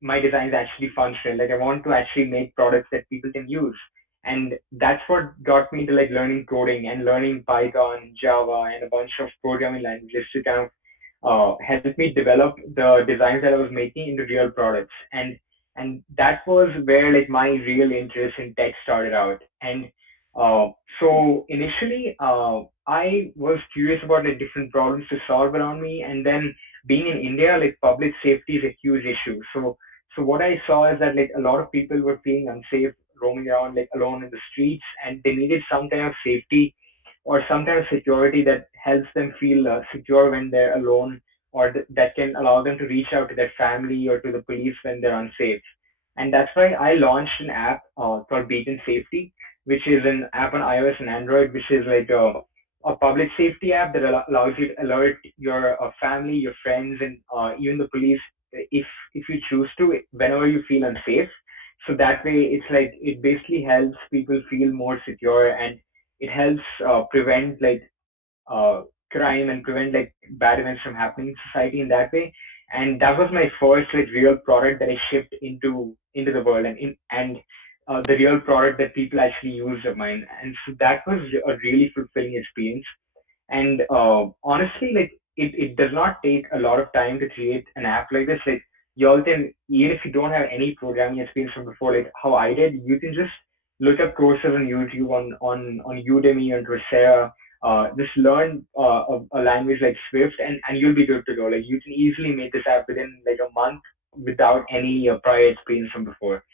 my designs actually functional. Like I want to actually make products that people can use. And that's what got me to like learning coding and learning Python, Java, and a bunch of programming languages to kind of help me develop the designs that I was making into real products. And that was where like my real interest in tech started out. And uh, so initially, I was curious about like different problems to solve around me. And then being in India, like public safety is a huge issue. So what I saw is that like a lot of people were feeling unsafe roaming around like alone in the streets, and they needed some kind of safety or some kind of security that helps them feel secure when they're alone, or that can allow them to reach out to their family or to the police when they're unsafe. And that's why I launched an app called Beacon Safety, which is an app on iOS and Android, which is like a public safety app that allows you to alert your family, your friends, and even the police if you choose to, whenever you feel unsafe. So that way, it's like it basically helps people feel more secure, and it helps prevent like uh, crime and prevent like bad events from happening in society in that way. And that was my first like real product that I shipped into the world, and the real product that people actually used of mine. And so that was a really fulfilling experience. And honestly, like it does not take a lot of time to create an app like this. Like you all can, even if you don't have any programming experience from before, like how I did, you can just look up courses on YouTube, on Udemy, on Coursera. Just learn a language like Swift, and you'll be good to go. Like you can easily make this app within like a month without any prior experience from before.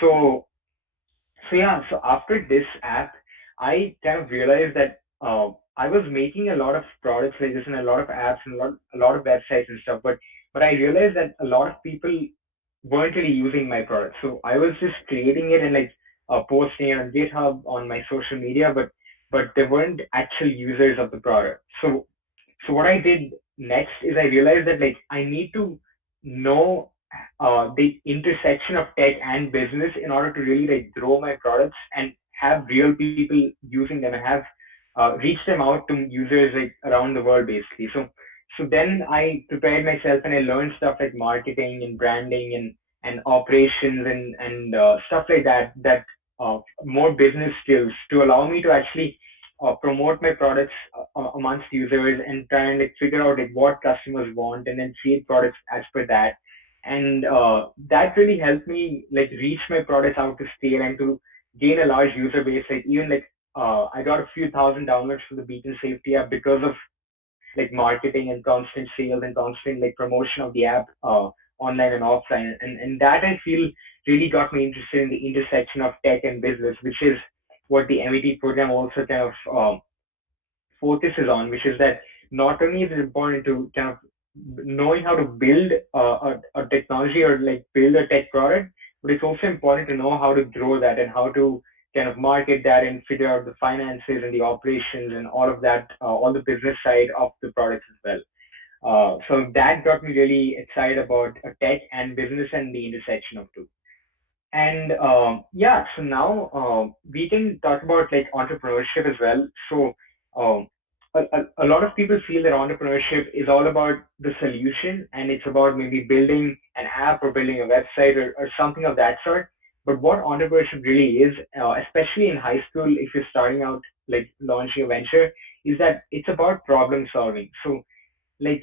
So so after this app, I kind of realized that I was making a lot of products like this and a lot of apps and a lot of websites and stuff, but I realized that a lot of people weren't really using my product. So I was just creating it and like posting it on GitHub, on my social media, but they weren't actual users of the product. So what I did next is I realized that like I need to know the intersection of tech and business in order to really like grow my products and have real people using them and have reach them out to users like around the world basically. So then I prepared myself and I learned stuff like marketing and branding and operations and stuff like more business skills to allow me to actually promote my products amongst users and try and like figure out like what customers want and then create products as per that. And that really helped me like reach my products out to scale and to gain a large user base. Like even like I got a few thousand downloads for the Beacon Safety app because of like marketing and constant sales and constant like promotion of the app online and offline. And that I feel really got me interested in the intersection of tech and business, which is what the M.E.T program also kind of focuses on, which is that not only is it important to kind of knowing how to build a technology or like build a tech product, but it's also important to know how to grow that and how to kind of market that and figure out the finances and the operations and all of that, all the business side of the products as well. So that got me really excited about tech and business and the intersection of two. And so now we can talk about like entrepreneurship as well. So um, a lot of people feel that entrepreneurship is all about the solution and it's about maybe building an app or building a website or something of that sort. But what entrepreneurship really is, especially in high school, if you're starting out like launching a venture, is that it's about problem solving. So like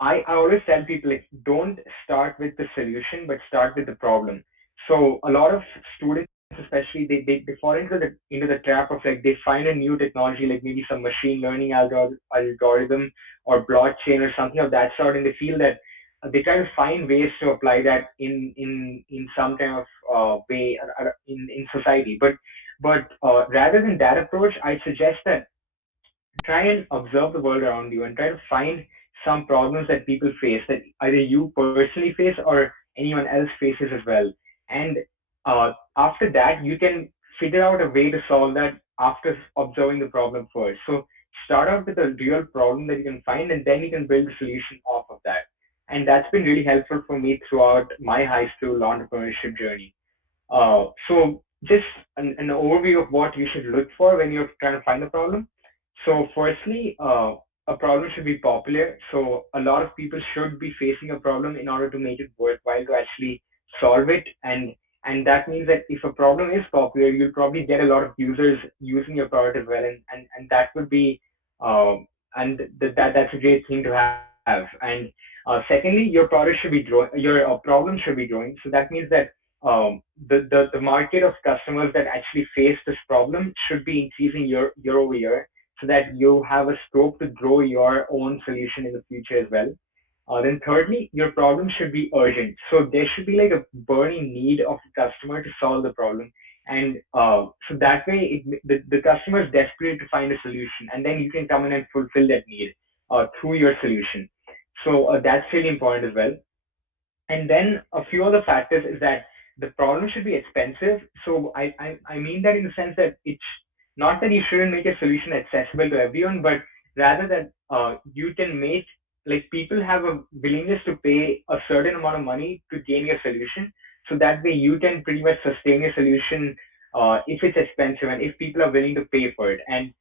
I always tell people like don't start with the solution but start with the problem. So a lot of students especially they fall into the trap of like they find a new technology like maybe some machine learning algorithm or blockchain or something of that sort, and they feel that they try to find ways to apply that in some kind of way in society. But rather than that approach, I suggest that try and observe the world around you and try to find some problems that people face that either you personally face or anyone else faces as well. And after that, you can figure out a way to solve that after observing the problem first. So start out with a real problem that you can find, and then you can build a solution off of that. And that's been really helpful for me throughout my high school entrepreneurship journey. So just an overview of what you should look for when you're trying to find a problem. So firstly, a problem should be popular. So a lot of people should be facing a problem in order to make it worthwhile to actually solve it. And that means that if a problem is popular, you'll probably get a lot of users using your product as well. And that would be and that's a great thing to have. And secondly, your product should be growing, your problem should be growing. So that means that the market of customers that actually face this problem should be increasing year over year, so that you have a scope to grow your own solution in the future as well. Then thirdly, your problem should be urgent. So there should be like a burning need of the customer to solve the problem. And so that way, the customer is desperate to find a solution, and then you can come in and fulfill that need through your solution. So that's really important as well. And then a few other factors is that the problem should be expensive. So I mean that in the sense that it's not that you shouldn't make a solution accessible to everyone, but rather that you can make, like, people have a willingness to pay a certain amount of money to gain your solution. So that way you can pretty much sustain your solution if it's expensive and if people are willing to pay for it. And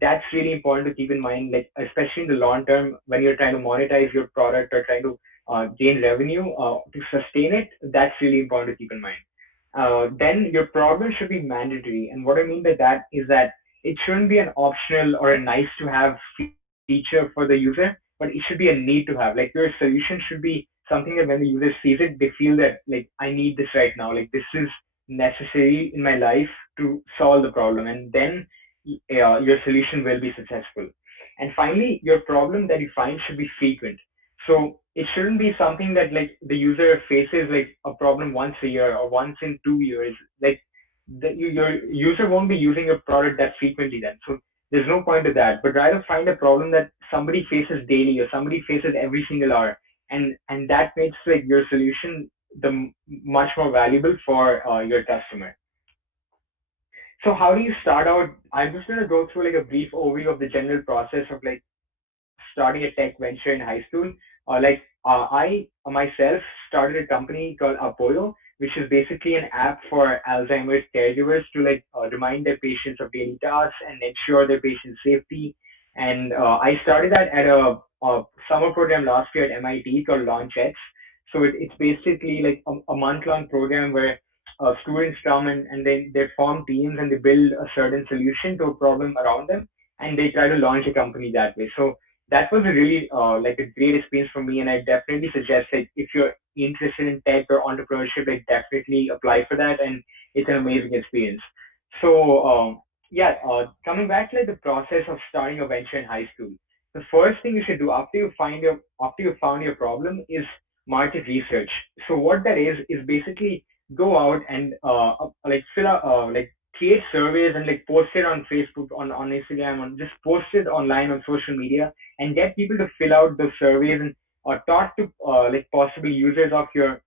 that's really important to keep in mind, like especially in the long term when you're trying to monetize your product or trying to gain revenue to sustain it. That's really important to keep in mind. Then your problem should be mandatory. And what I mean by that is that it shouldn't be an optional or a nice to have feature for the user, but it should be a need to have. Like your solution should be something that when the user sees it, they feel that like I need this right now. Like this is necessary in my life to solve the problem. And then your solution will be successful. And finally, your problem that you find should be frequent. So it shouldn't be something that like the user faces like a problem once a year or once in 2 years. Like your user won't be using your product that frequently then. So there's no point to that. But rather find a problem that somebody faces daily or somebody faces every single hour, and that makes like your solution much more valuable for your customer. So how do you start out? I'm just going to go through like a brief overview of the general process of like starting a tech venture in high school. I myself started a company called Apollo, which is basically an app for Alzheimer's caregivers to like remind their patients of daily tasks and ensure their patient safety. And I started that at a summer program last year at MIT called LaunchX. So it's basically like a month-long program where students come and they form teams and they build a certain solution to a problem around them, and they try to launch a company that way. So that was a really like a great experience for me, and I definitely suggest like if you're interested in tech or entrepreneurship, like definitely apply for that, and it's an amazing experience. So yeah, coming back to like the process of starting a venture in high school, the first thing you should do after you found your problem is market research. So what that is basically go out and like fill out like create surveys and like post it on Facebook, on Instagram, and just post it online on social media and get people to fill out the surveys and or talk to like possible users of your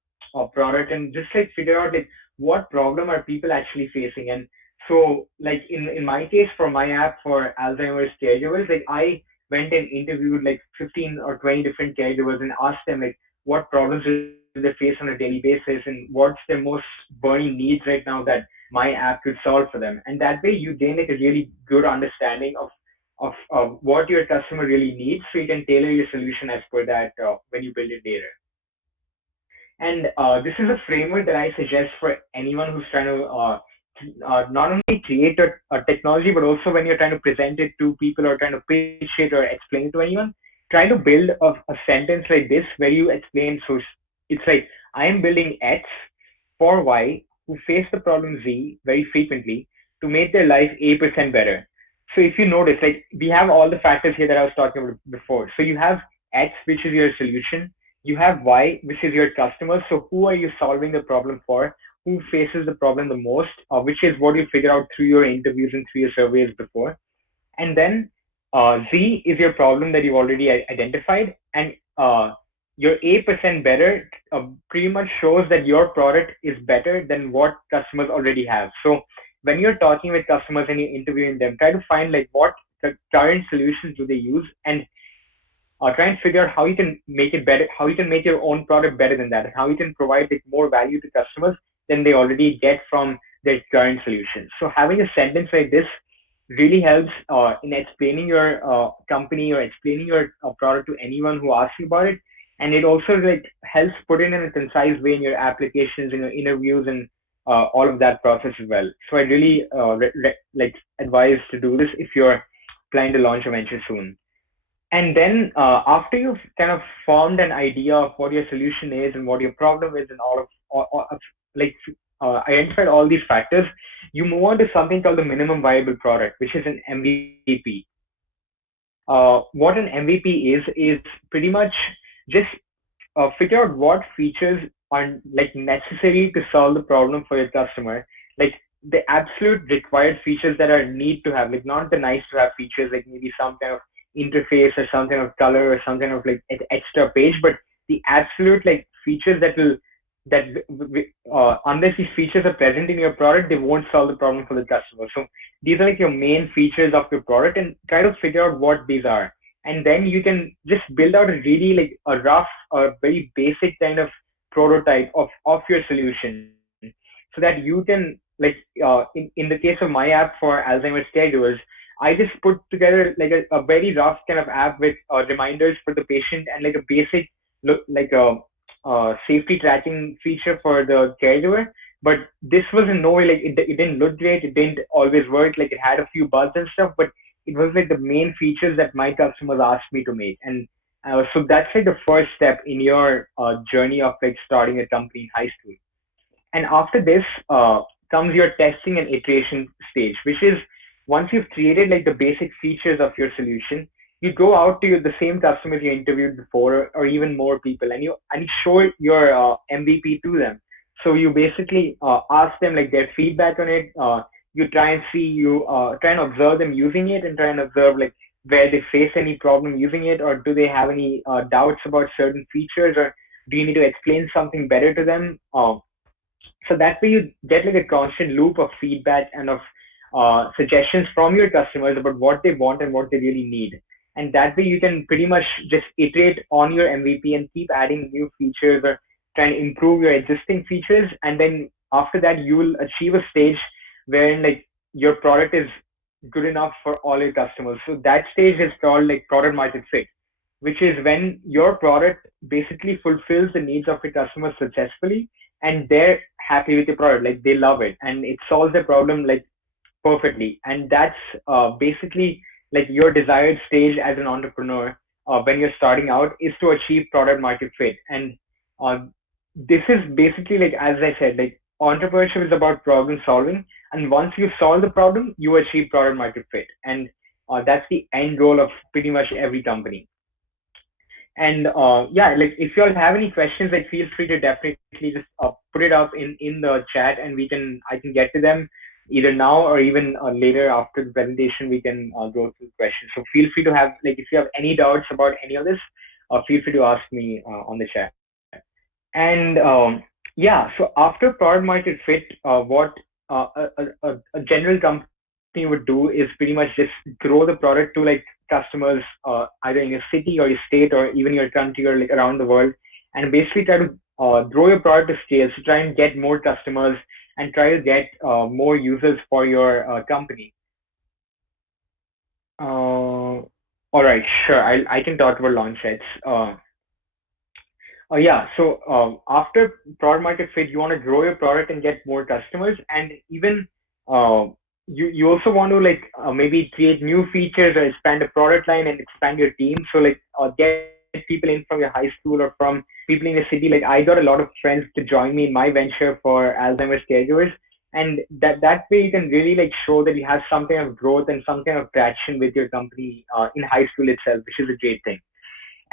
product and just like figure out like what problem are people actually facing. And so like in my case for my app for Alzheimer's caregivers, like I went and interviewed like 15 or 20 different caregivers and asked them like what problems do they face on a daily basis and what's their most burning needs right now that my app could solve for them. And that way you gain like a really good understanding of what your customer really needs, so you can tailor your solution as per that when you build it later. And this is a framework that I suggest for anyone who's trying to not only create a technology, but also when you're trying to present it to people or trying to pitch it or explain it to anyone, try to build a sentence like this where you explain. So it's like, I am building X for Y who face the problem Z very frequently to make their life A% better. So if you notice, like we have all the factors here that I was talking about before. So you have X, which is your solution. You have Y, which is your customer. So who are you solving the problem for? Who faces the problem the most? Which is what you figure out through your interviews and through your surveys before. And then Z is your problem that you've already identified. And your A% better pretty much shows that your product is better than what customers already have. So when you're talking with customers and you're interviewing them, try to find like what the current solutions do they use, and try and figure out how you can make it better, how you can make your own product better than that, and how you can provide like more value to customers than they already get from their current solution. So having a sentence like this really helps in explaining your company or explaining your product to anyone who asks you about it. And it also like helps put it in a concise way in your applications, in your interviews, and all of that process as well. So I really like advise to do this if you're planning to launch a venture soon. And then after you've kind of formed an idea of what your solution is and what your problem is and all of like identified all these factors, you move on to something called the minimum viable product, which is an MVP. What an MVP is pretty much just figure out what features are like necessary to solve the problem for your customer. Like the absolute required features that are need to have, like not the nice to have features, like maybe some kind of interface or some kind of color or some kind of like extra page, but the absolute like features that will that unless these features are present in your product, they won't solve the problem for the customer. So these are like your main features of your product, and try to figure out what these are. And then you can just build out a really like a rough or very basic kind of prototype of your solution, so that you can like in the case of my app for Alzheimer's caregivers, I just put together like a very rough kind of app with reminders for the patient and like a basic look like a safety tracking feature for the caregiver. But this was in no way like it didn't look great, it didn't always work, like it had a few bugs and stuff, but it was like the main features that my customers asked me to make. And so that's like the first step in your journey of like starting a company in high school. And after this comes your testing and iteration stage, which is once you've created like the basic features of your solution, you go out to the same customers you interviewed before, or even more people, and you show your MVP to them. So you basically ask them like their feedback on it. You try and see, you try and observe them using it, and try and observe like where they face any problem using it, or do they have any doubts about certain features, or do you need to explain something better to them? So that way you get like a constant loop of feedback and of suggestions from your customers about what they want and what they really need. And that way you can pretty much just iterate on your MVP and keep adding new features or try and improve your existing features. And then after that, you will achieve a stage wherein like your product is good enough for all your customers. So that stage is called like product market fit, which is when your product basically fulfills the needs of your customers successfully, and they're happy with the product, like they love it and it solves the problem like perfectly. And that's basically like your desired stage as an entrepreneur when you're starting out, is to achieve product market fit. And uh, this is basically like, as I said, like entrepreneurship is about problem solving, and once you solve the problem, you achieve product market fit. And that's the end goal of pretty much every company. And yeah, like if you all have any questions, like feel free to definitely just put it up in the chat, and I can get to them either now or even later after the presentation. We can go through questions. So feel free to have like if you have any doubts about any of this, feel free to ask me on the chat. And yeah, so after product market fit, what a general company would do is pretty much just grow the product to like customers either in your city or your state or even your country or like around the world, and basically try to grow your product to scale. So try and get more customers and try to get more users for your company. All right, sure. I can talk about launch sets. Yeah. So after product market fit, you want to grow your product and get more customers, and even uh, you also want to like maybe create new features or expand a product line and expand your team. So like get people in from your high school or from people in the city. Like I got a lot of friends to join me in my venture for Alzheimer's caregivers, and that way you can really like show that you have some kind of growth and some kind of traction with your company in high school itself, which is a great thing.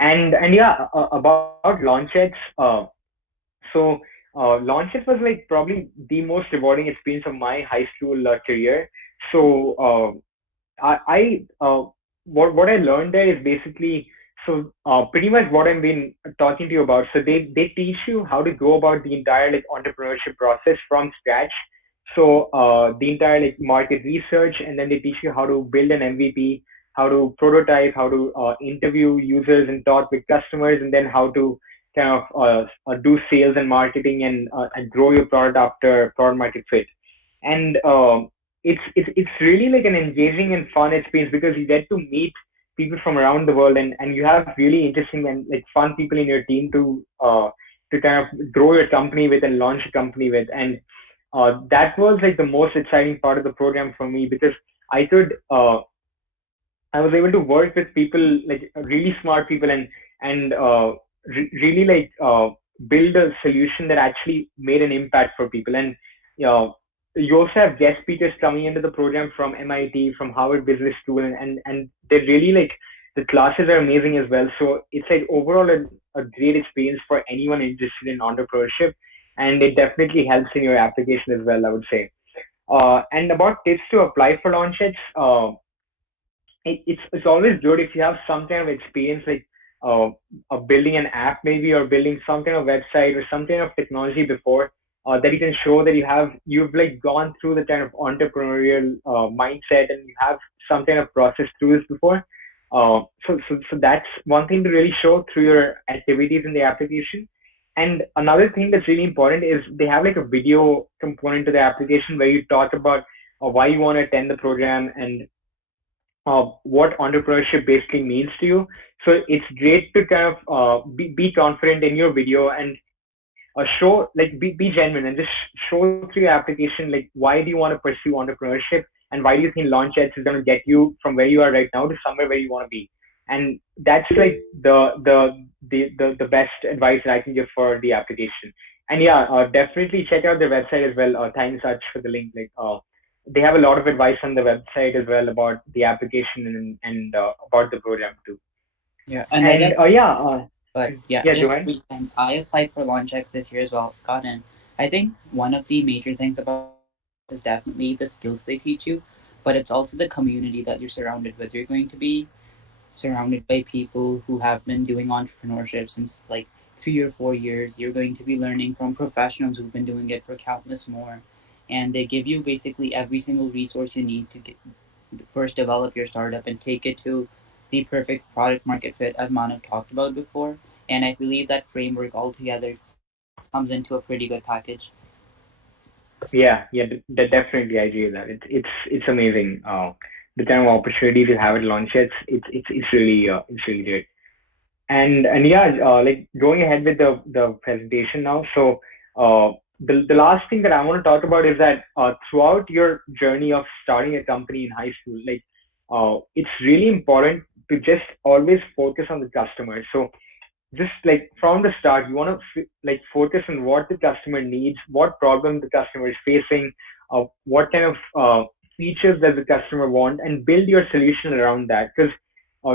And yeah, about launches. So launches was like probably the most rewarding experience of my high school career. So I what I learned there is basically, so pretty much what I've been talking to you about. So they teach you how to go about the entire like entrepreneurship process from scratch. So the entire like market research, and then they teach you how to build an MVP, how to prototype, how to interview users and talk with customers, and then how to kind of do sales and marketing and grow your product after product market fit. And it's really like an engaging and fun experience because you get to meet people from around the world, and you have really interesting and like fun people in your team to kind of grow your company with and launch a company with. And that was like the most exciting part of the program for me because I could I was able to work with people like really smart people and really like build a solution that actually made an impact for people. And you also have guest speakers coming into the program from MIT, from Harvard Business School, and they're really like the classes are amazing as well. So it's like overall a great experience for anyone interested in entrepreneurship, and it definitely helps in your application as well, I would say. And about tips to apply for launches, it's always good if you have some kind of experience like uh, building an app maybe or building some kind of website or some kind of technology before that you can show that you've like gone through the kind of entrepreneurial mindset and you have some kind of process through this before. So that's one thing to really show through your activities in the application. And another thing that's really important is they have like a video component to the application where you talk about why you want to attend the program and what entrepreneurship basically means to you. So it's great to kind of be confident in your video and show like be genuine and just show through your application like why do you want to pursue entrepreneurship and why do you think Launchheads is going to get you from where you are right now to somewhere where you want to be. And that's like the best advice that I can give for the application. And yeah, definitely check out their website as well. Thanks Arch for the link. Like they have a lot of advice on the website as well about the application and about the program too. Yeah, and I And guess, but yeah, yeah, just Joanne. I applied for launch X this year as well. Got in. I think one of the major things about launch X is definitely the skills they teach you, but it's also the community that you're surrounded with. You're going to be surrounded by people who have been doing entrepreneurship since like 3 or 4 years. You're going to be learning from professionals who've been doing it for countless more. And they give you basically every single resource you need to first develop your startup and take it to the perfect product market fit, as Manav talked about before. And I believe that framework altogether comes into a pretty good package. Yeah, yeah, definitely. I agree with that. It's amazing. The kind of opportunities you have at launch, it's really great. And yeah, like going ahead with the presentation now. So the last thing that I want to talk about is that throughout your journey of starting a company in high school, like it's really important to just always focus on the customer. So just like from the start, you want to like focus on what the customer needs, what problem the customer is facing, what kind of features does the customer want, and build your solution around that. Because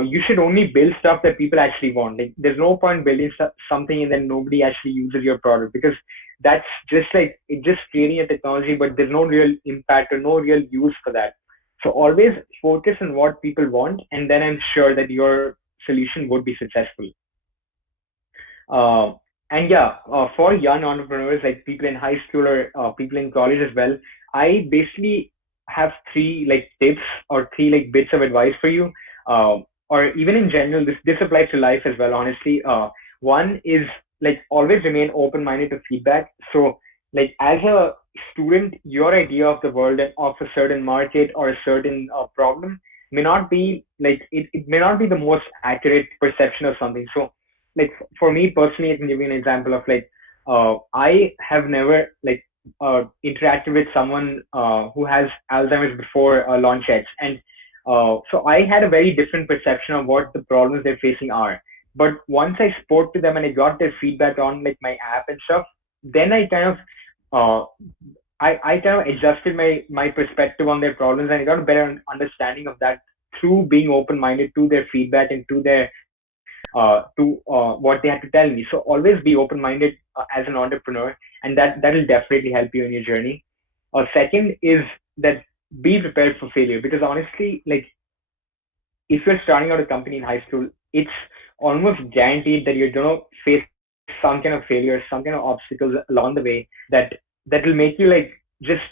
you should only build stuff that people actually want. Like there's no point building something and then nobody actually uses your product because that's just like it just creating a technology, but there's no real impact or no real use for that. So always focus on what people want, and then I'm sure that your solution would be successful. Uh, and yeah, for young entrepreneurs, like people in high school or people in college as well, I basically have three like tips or three like bits of advice for you. Or even in general, this applies to life as well. Honestly, one is like always remain open-minded to feedback. So like as a student, your idea of the world and of a certain market or a certain problem may not be like it may not be the most accurate perception of something. So like for me personally, I can give you an example of like I have never like interacted with someone who has Alzheimer's before launch X, and so I had a very different perception of what the problems they're facing are. But once I spoke to them and I got their feedback on like my app and stuff, then I kind of uh, I kind of adjusted my perspective on their problems and I got a better understanding of that through being open minded to their feedback and to their to what they had to tell me. So always be open-minded as an entrepreneur, and that'll definitely help you in your journey. Second is that be prepared for failure because honestly, like if you're starting out a company in high school, it's almost guaranteed that you're gonna face some kind of failure, some kind of obstacles along the way that will make you like just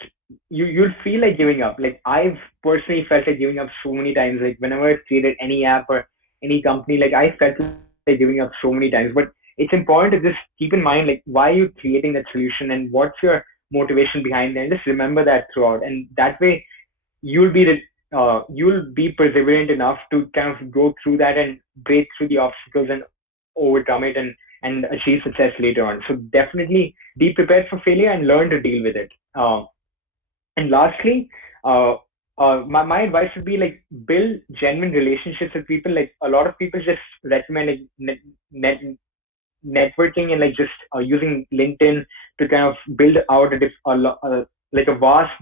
you'll feel like giving up. Like I've personally felt like giving up so many times. Like whenever I've created any app or any company, like I felt like giving up so many times. But it's important to just keep in mind like why are you creating that solution and what's your motivation behind it, and just remember that throughout. And that way you'll be perseverant enough to kind of go through that and break through the obstacles and overcome it and achieve success later on. So definitely be prepared for failure and learn to deal with it. And lastly, uh, my advice would be like build genuine relationships with people. Like a lot of people just recommend like net, networking and like just using LinkedIn to kind of build out like a vast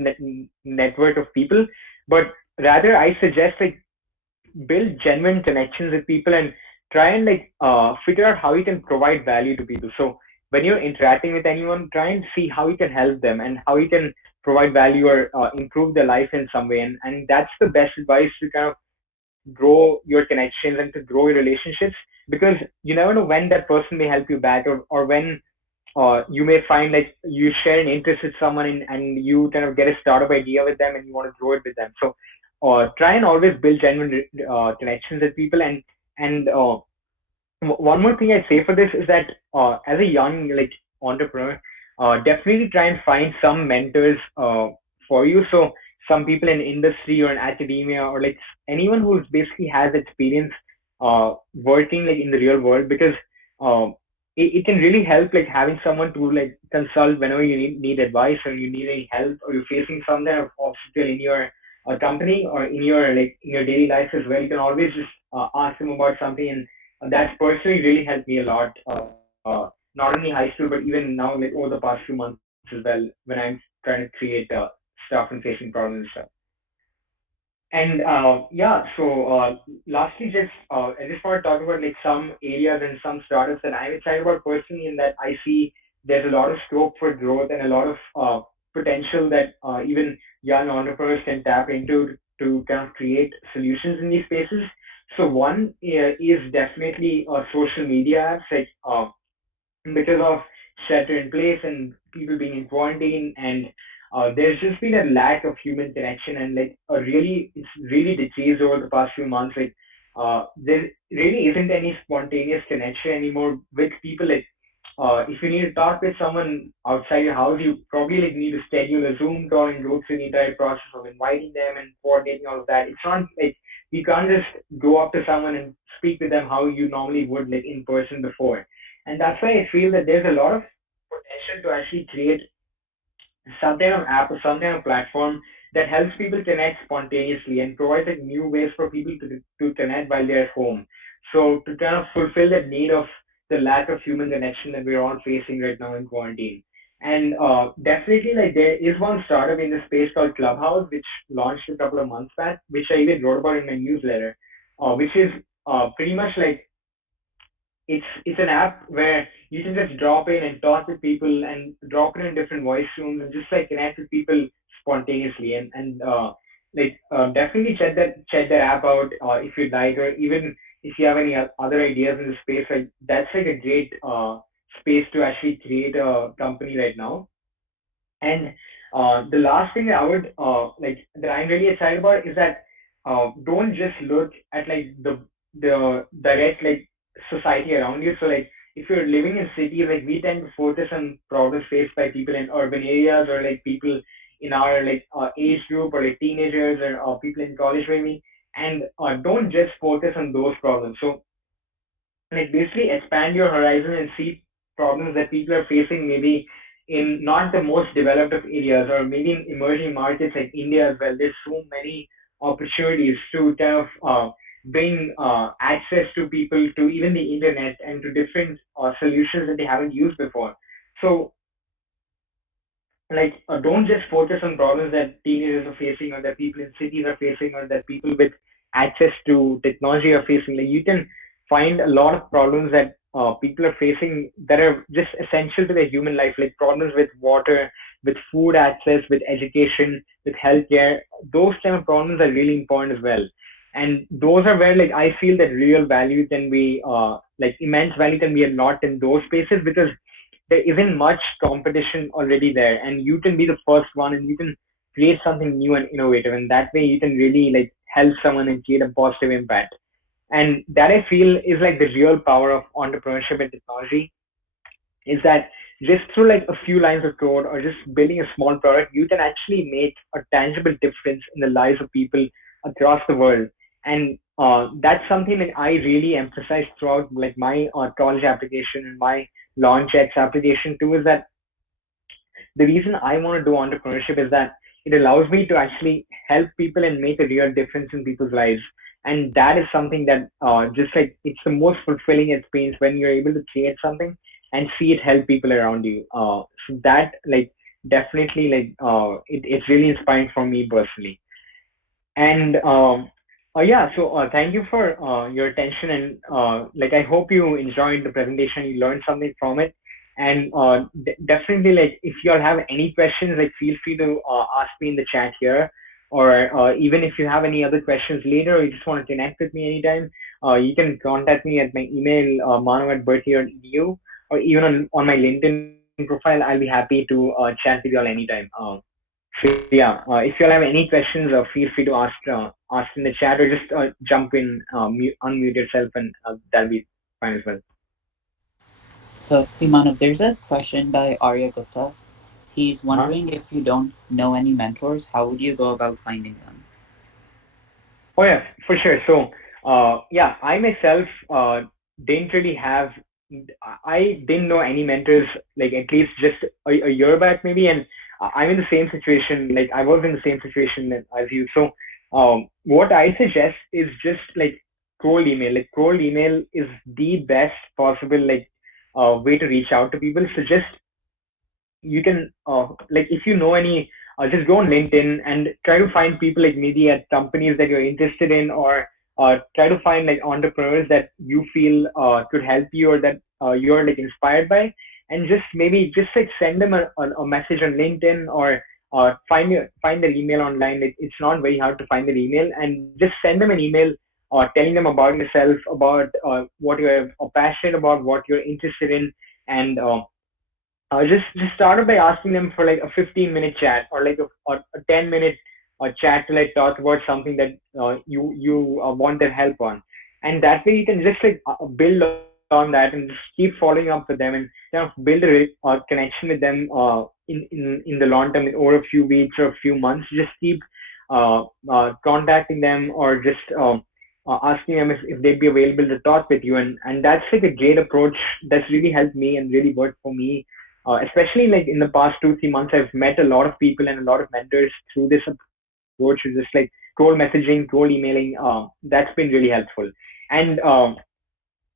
network of people. But rather, I suggest like build genuine connections with people and try and like figure out how you can provide value to people. So when you're interacting with anyone, try and see how you can help them and how you can provide value or improve their life in some way. And that's the best advice to kind of grow your connections and to grow your relationships, because you never know when that person may help you back, or when you may find like you share an interest with someone and you kind of get a startup idea with them and you want to grow it with them. So try and always build genuine connections with people. And one more thing I say for this is that as a young like entrepreneur, definitely try and find some mentors for you. So some people in industry or in academia or like anyone who basically has experience working like in the real world, because um, it can really help like having someone to like consult whenever you need advice or you need any help or you're facing some kind of obstacle in your company or in your daily life as well. You can always just ask them about something, and that's personally really helped me a lot. Not only high school, but even now, like over the past few months as well, when I'm trying to create stuff and facing problems and stuff. And yeah, so lastly, I just want to talk about like some areas and some startups that I'm excited about personally, in that I see there's a lot of scope for growth and a lot of potential that even young entrepreneurs can tap into to kind of create solutions in these spaces. So one is definitely social media apps, like because of shelter in place and people being in quarantine, and there's just been a lack of human connection, and like a really it's really decreased over the past few months. Like there really isn't any spontaneous connection anymore with people. Like if you need to talk with someone outside your house, you probably like need to schedule a Zoom call and go through the entire process of inviting them and coordinating all of that. It's not like you can't just go up to someone and speak with them how you normally would like in person before. And that's why I feel that there's a lot of potential to actually create some kind of app or some kind of platform that helps people connect spontaneously and provides like new ways for people to connect while they're at home. So to kind of fulfill that need of the lack of human connection that we're all facing right now in quarantine. And definitely, like there is one startup in the space called Clubhouse, which launched a couple of months back, which I even wrote about in my newsletter, which is pretty much like it's an app where you can just drop in and talk with people and drop in different voice rooms and just like connect with people spontaneously, and definitely check that app out if you'd like, or even if you have any other ideas in the space. Like that's like a great space to actually create a company right now. And the last thing I would like that I'm really excited about is that don't just look at like the direct like society around you. So like if you're living in cities, like we tend to focus on problems faced by people in urban areas or like people in our like age group or like teenagers or people in college maybe, and don't just focus on those problems. So like basically expand your horizon and see problems that people are facing maybe in not the most developed of areas or maybe in emerging markets like India as well. There's so many opportunities to kind of bring access to people to even the internet and to different solutions that they haven't used before. So like don't just focus on problems that teenagers are facing or that people in cities are facing or that people with access to technology are facing. Like you can find a lot of problems that people are facing that are just essential to their human life, like problems with water, with food access, with education, with healthcare. Those kind of problems are really important as well, and those are where like I feel that real value can be like immense value can be unlocked in those spaces, because there isn't much competition already there, and you can be the first one and you can create something new and innovative, and that way you can really like help someone and create a positive impact. And that I feel is like the real power of entrepreneurship and technology, is that just through like a few lines of code or just building a small product, you can actually make a tangible difference in the lives of people across the world. And that's something that I really emphasize throughout like my college application and my LaunchX application too, is that the reason I want to do entrepreneurship is that it allows me to actually help people and make a real difference in people's lives. And that is something that just like it's the most fulfilling experience when you're able to create something and see it help people around you. So that like definitely like it's really inspiring for me personally. And yeah, so thank you for your attention, and like I hope you enjoyed the presentation, you learned something from it. And definitely, like if you all have any questions, like feel free to ask me in the chat here, or even if you have any other questions later, or you just want to connect with me anytime, you can contact me at my email, manav@berkeley.edu, or even on my LinkedIn profile. I'll be happy to chat with you all anytime. So yeah, if you all have any questions, feel free to ask in the chat, or just jump in, unmute yourself, and that'll be fine as well. So, Manav, there's a question by Arya Gupta. He's Uh-huh. wondering if you don't know any mentors, how would you go about finding them? Oh yeah, for sure. So yeah, I myself didn't really have. I didn't know any mentors like at least just a year back maybe, and I'm in the same situation. Like I was in the same situation as you. So what I suggest is just like cold email. Like cold email is the best possible like way to reach out to people. So just you can like if you know any just go on LinkedIn and try to find people like maybe at companies that you're interested in, or try to find like entrepreneurs that you feel could help you, or that you're like inspired by, and just maybe just like send them a message on LinkedIn, or find their email online. It's not very hard to find their email, and just send them an email telling them about yourself, about what you're passionate about, what you're interested in, and just started by asking them for like a 15-minute chat, or like a 10-minute chat to like talk about something that you want their help on. And that way you can just like build on that and just keep following up with them, and kind of build a connection with them in the long term, over a few weeks or a few months. Just keep contacting them, or just asking them if they'd be available to talk with you. And that's like a great approach that's really helped me and really worked for me, especially like in the past 2 3 months. I've met a lot of people and a lot of mentors through this approach, which is just like cold messaging, cold emailing. That's been really helpful. And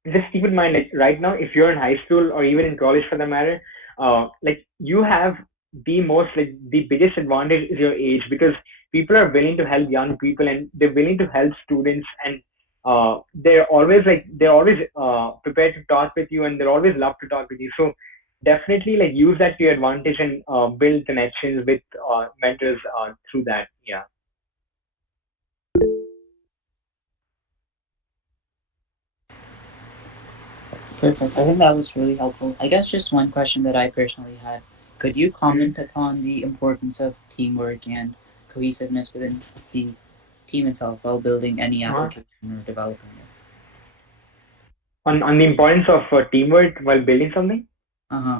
just keep in mind, like right now, if you're in high school or even in college for that matter, like you have the most like the biggest advantage is your age, because people are willing to help young people, and they're willing to help students, and they're always prepared to talk with you, and they're always love to talk with you. So definitely like use that to your advantage, and build connections with mentors through that. Yeah. Perfect. I think that was really helpful. I guess just one question that I personally had. Could you Mhm. comment upon the importance of teamwork and cohesiveness within the team itself while building any Uh-huh. application or developing it? On the importance of teamwork while building something.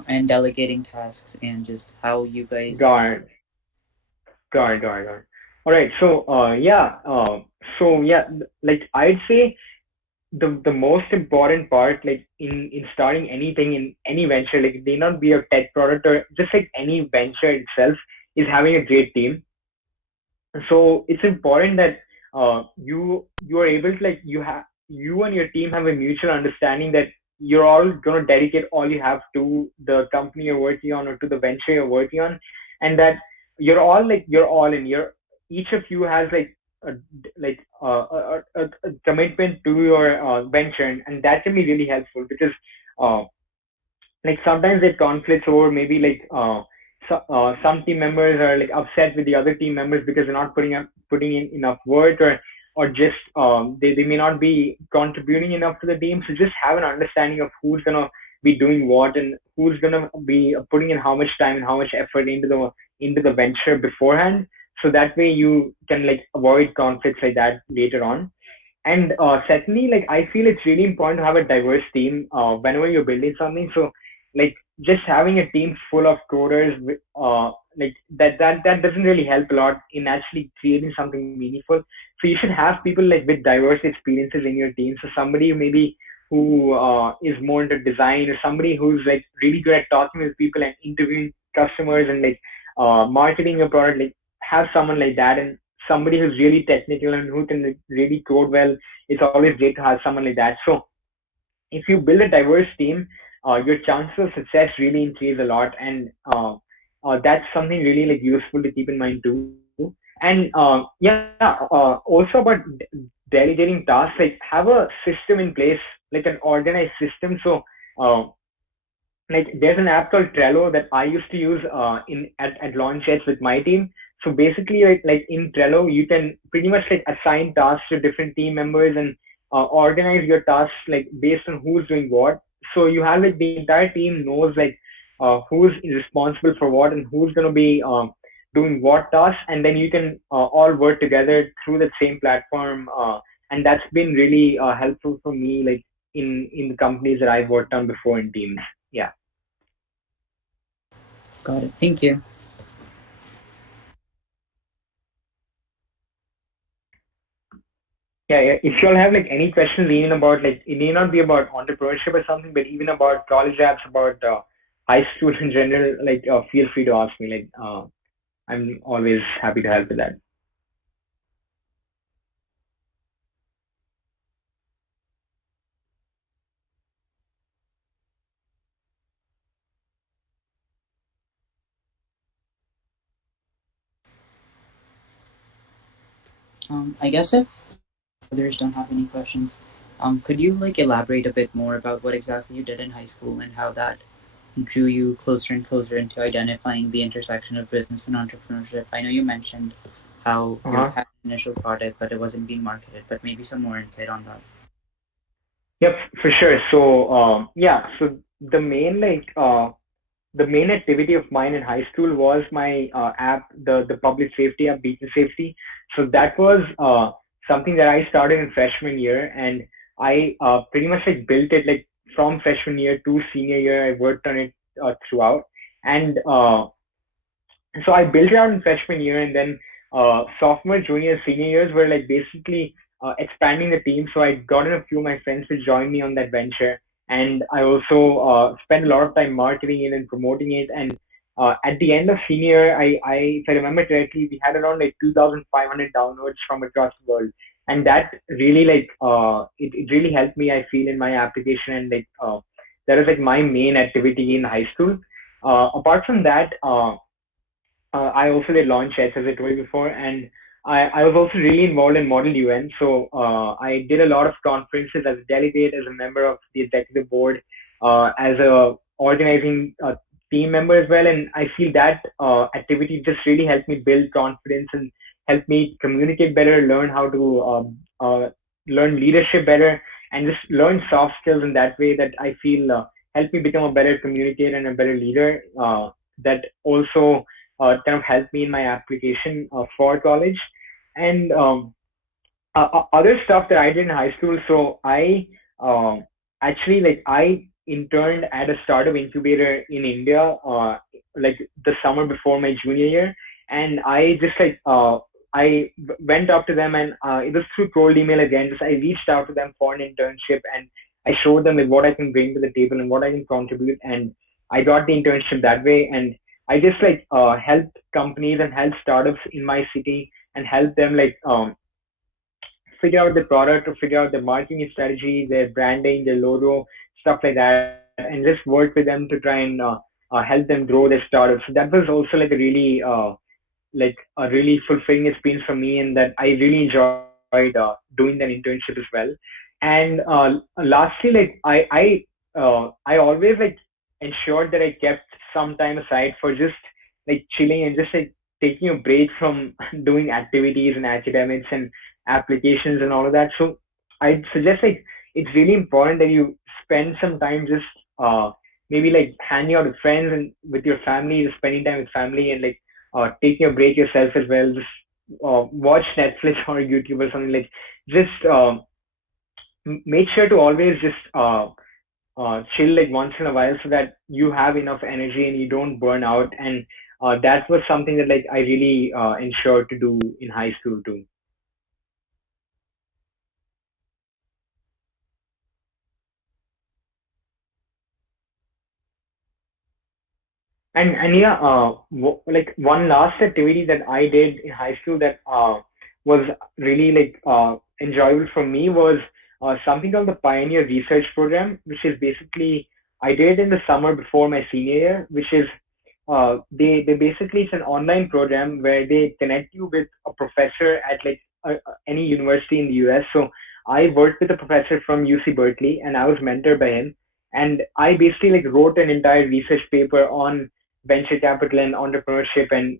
And delegating tasks and just how you guys. Got it. Got it. All right. So like I'd say the most important part, like in starting anything in any venture, like it may not be a tech product, or just like any venture itself, is having a great team. So it's important that you are able to like you and your team have a mutual understanding that you're all going to dedicate all you have to the company you're working on, or to the venture you're working on, and that you're all in. You're Each of you has like a a commitment to your venture, and that can be really helpful, because uh, like sometimes it conflicts over maybe like some team members are like upset with the other team members because they're not putting in enough work, or just they may not be contributing enough to the team. So just have an understanding of who's gonna be doing what, and who's gonna be putting in how much time and how much effort into the venture beforehand, so that way you can like avoid conflicts like that later on. And secondly, like I feel it's really important to have a diverse team whenever you're building something. So like just having a team full of coders, like that doesn't really help a lot in actually creating something meaningful. So you should have people like with diverse experiences in your team. So somebody maybe who is more into design, or somebody who's like really good at talking with people and interviewing customers and like marketing your product. Like have someone like that, and somebody who's really technical and who can like, really code well. It's always great to have someone like that. So if you build a diverse team, your chances of success really increase a lot, and that's something really like useful to keep in mind too. And yeah, also about delegating tasks, like have a system in place, like an organized system. So uh, like there's an app called Trello that I used to use at launch chats with my team. So basically, like in Trello, you can pretty much like assign tasks to different team members and organize your tasks like based on who's doing what. So you have like the entire team knows like who's responsible for what and who's going to be doing what tasks, and then you can all work together through the same platform. And that's been really helpful for me, like in the companies that I've worked on before in teams. Yeah. Got it. Thank you. Yeah, yeah. If you all have like any questions, even about like it may not be about entrepreneurship or something, but even about college apps, about high school in general, like feel free to ask me. Like I'm always happy to help with that. I guess if others don't have any questions, could you like elaborate a bit more about what exactly you did in high school and how that drew you closer and closer into identifying the intersection of business and entrepreneurship? I know you mentioned how you Uh-huh. had an initial product, but it wasn't being marketed. But maybe some more insight on that. Yep, for sure. So yeah, so the main like the main activity of mine in high school was my app, the public safety app, Beacon Safety. So that was something that I started in freshman year, and I pretty much like built it like from freshman year to senior year. I worked on it throughout, and so I built it out in freshman year, and then sophomore, junior, senior years were like basically expanding the team. So I got in a few of my friends to join me on that venture, and I also spent a lot of time marketing it and promoting it. And at the end of senior year, if I remember correctly, we had around like 2,500 downloads from across the world, and that really like it really helped me. I feel in my application, and like that was like my main activity in high school. Apart from that. I also did launch chats as I told you before, and I was also really involved in Model UN. So I did a lot of conferences as a delegate, as a member of the executive board, as a organizing team member as well. And I feel that activity just really helped me build confidence and helped me communicate better, learn how to learn leadership better, and just learn soft skills in that way that I feel helped me become a better communicator and a better leader. That also kind of helped me in my application for college. And other stuff that I did in high school. So I actually like I interned at a startup incubator in India, like the summer before my junior year, and I just like went up to them, and it was through cold email again. Just I reached out to them for an internship, and I showed them like what I can bring to the table and what I can contribute, and I got the internship that way. And I just like helped companies and helped startups in my city and help them like figure out the product or figure out the marketing strategy, their branding, their logo, stuff like that, and just work with them to try and help them grow their startup. So that was also like a really fulfilling experience for me, and that I really enjoyed doing that internship as well. And lastly, like I always like ensured that I kept some time aside for just like chilling and just like taking a break from doing activities and academics and applications and all of that. So I'd suggest like it's really important that you spend some time just uh maybe like hanging out with friends and with your family, just spending time with family, and like taking a break yourself as well. Just watch Netflix or YouTube or something, like just make sure to always just chill like once in a while so that you have enough energy and you don't burn out. And that was something that like I really ensured to do in high school too. And yeah, like one last activity that I did in high school that was really like enjoyable for me was something called the Pioneer Research Program, which is basically I did in the summer before my senior year, which is they basically it's an online program where they connect you with a professor at like any university in the US. So I worked with a professor from UC Berkeley, and I was mentored by him. And I basically like wrote an entire research paper on venture capital and entrepreneurship, and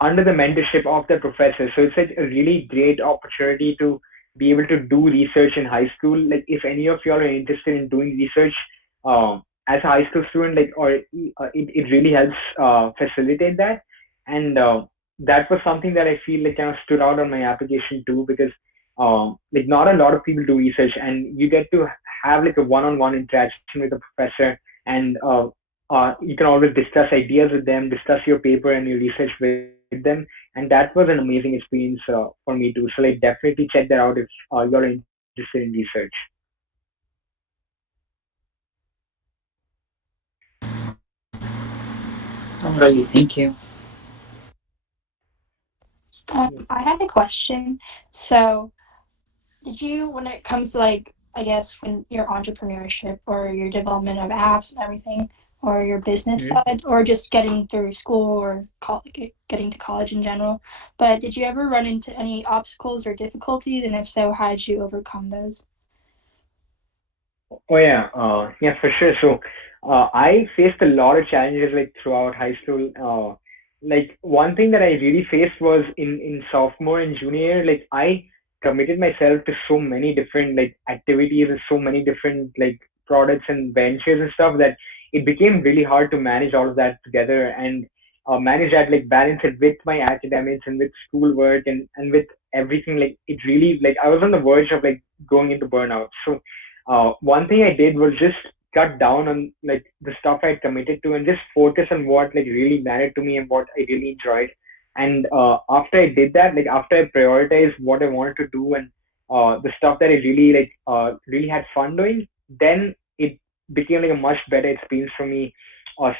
under the mentorship of the professor. So it's like a really great opportunity to be able to do research in high school. Like if any of y'all are interested in doing research as a high school student, like or it really helps facilitate that. And that was something that I feel like kind of stood out on my application too, because like not a lot of people do research, and you get to have like a one-on-one interaction with the professor, and you can always discuss ideas with them, discuss your paper and your research with them, and that was an amazing experience for me too. So like definitely check that out if you're interested in research. Alrighty, thank you. I had a question. So, did you, when it comes to like, I guess, when your entrepreneurship or your development of apps and everything, or your business Mhm. side, or just getting through school or getting to college in general, but did you ever run into any obstacles or difficulties? And if so, how did you overcome those? Oh yeah, yeah for sure. So I faced a lot of challenges like throughout high school. Like one thing that I really faced was in sophomore and junior year. Like I committed myself to so many different like activities and so many different like products and ventures and stuff that it became really hard to manage all of that together, and manage that, like balance it with my academics and with schoolwork and with everything. Like it really, like I was on the verge of like going into burnout. So one thing I did was just cut down on like the stuff I committed to and just focus on what like really mattered to me and what I really enjoyed. And after I did that, like after I prioritized what I wanted to do and the stuff that I really like really had fun doing, then it became like a much better experience for me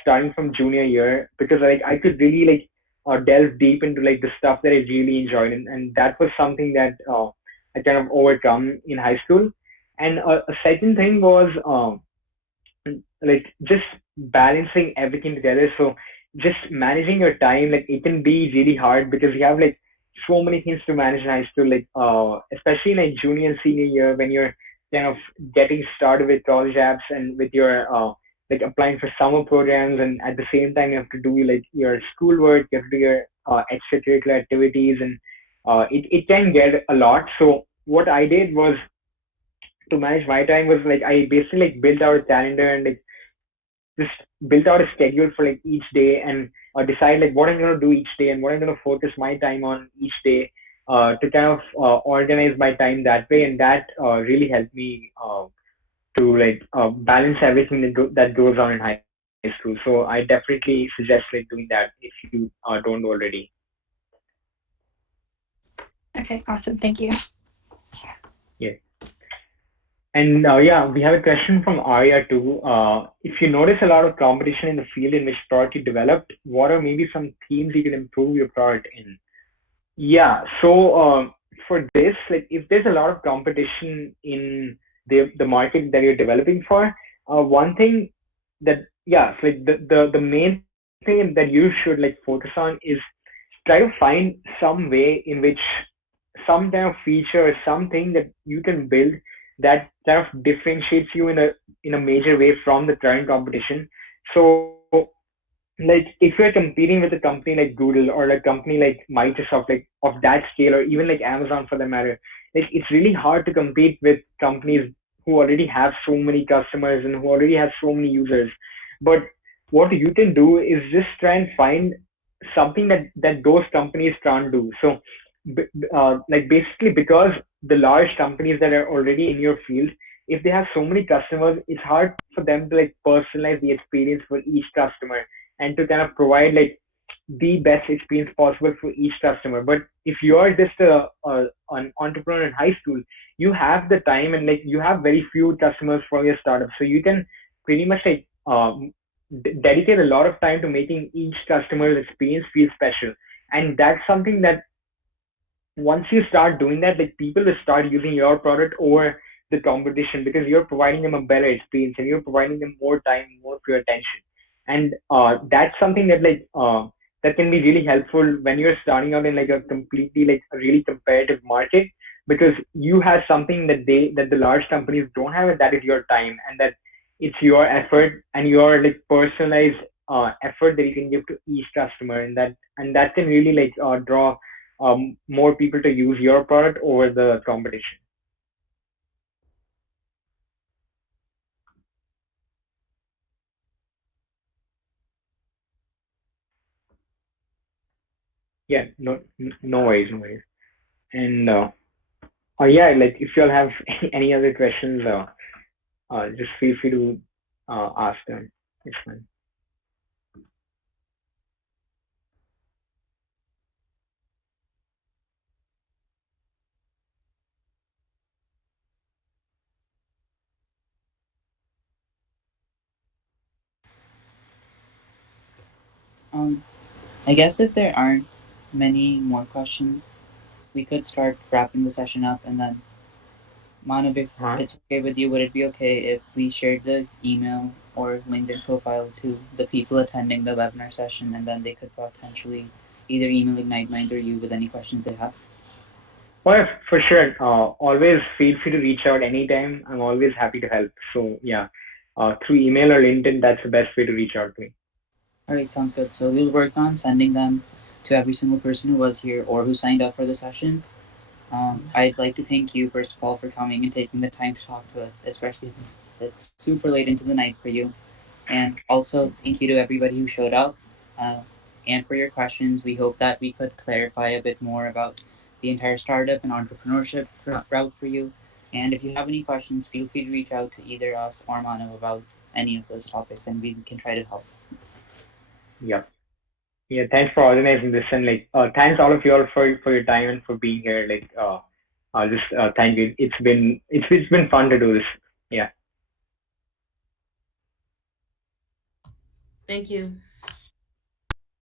starting from junior year, because like I could really like delve deep into like the stuff that I really enjoyed, and that was something that I kind of overcome in high school. And a second thing was like just balancing everything together. So just managing your time, like it can be really hard because you have like so many things to manage in high school, like especially in like junior and senior year when you're kind of getting started with college apps and with your like applying for summer programs, and at the same time you have to do like your schoolwork, you have to do your extracurricular activities, and it can get a lot. So what I did was to manage my time was like I basically like built out a calendar and like just built out a schedule for like each day, and decide like what I'm gonna do each day and what I'm gonna focus my time on each day, to kind of organize my time that way, and that really helped me to like balance everything that goes on in high school. So I definitely suggest like doing that if you don't already. Okay, awesome. Thank you. Yeah. And yeah, we have a question from Arya too. If you notice a lot of competition in the field in which product you developed, what are maybe some themes you can improve your product in? Yeah. So for this, like if there's a lot of competition in the market that you're developing for, one thing that yeah, so like the main thing that you should like focus on is try to find some way in which some kind of feature or something that you can build that kind of differentiates you in a major way from the current competition. So like if you're competing with a company like Google or a company like Microsoft, like of that scale, or even like Amazon for that matter, like it's really hard to compete with companies who already have so many customers and who already have so many users. But what you can do is just try and find something that those companies can't do. So like basically because the large companies that are already in your field, if they have so many customers, it's hard for them to like personalize the experience for each customer and to kind of provide like the best experience possible for each customer. But if you're just an entrepreneur in high school, you have the time and like you have very few customers for your startup, so you can pretty much like dedicate a lot of time to making each customer's experience feel special. And that's something that once you start doing that, like people will start using your product over the competition because you're providing them a better experience and you're providing them more time, more of your attention. And that's something that that can be really helpful when you're starting out in like a completely like a really competitive market, because you have something that the large companies don't have, and that is your time, and that it's your effort and your like personalized effort that you can give to each customer, and that can really draw more people to use your product over the competition. Yeah, no worries, no worries. And yeah, like if you all have any other questions, just feel free to ask them. It's fine. Um, I guess if there aren't many more questions, we could start wrapping the session up. And then, Manav, if Huh? it's okay with you, would it be okay if we shared the email or LinkedIn profile to the people attending the webinar session, and then they could potentially either email Ignite Mind or you with any questions they have? Well, for sure. Always feel free to reach out anytime. I'm always happy to help. So yeah, through email or LinkedIn, that's the best way to reach out to me. All right, sounds good. So we'll work on sending them to every single person who was here or who signed up for the session. I'd like to thank you, first of all, for coming and taking the time to talk to us, especially since it's super late into the night for you. And also, thank you to everybody who showed up uh, and for your questions. We hope that we could clarify a bit more about the entire startup and entrepreneurship route for you. And if you have any questions, feel free to reach out to either us or Manav about any of those topics, and we can try to help. Yeah. Yeah, thanks for organizing this, and thanks all of you all for your time and for being here. Just thank you. It's been fun to do this. Yeah. Thank you.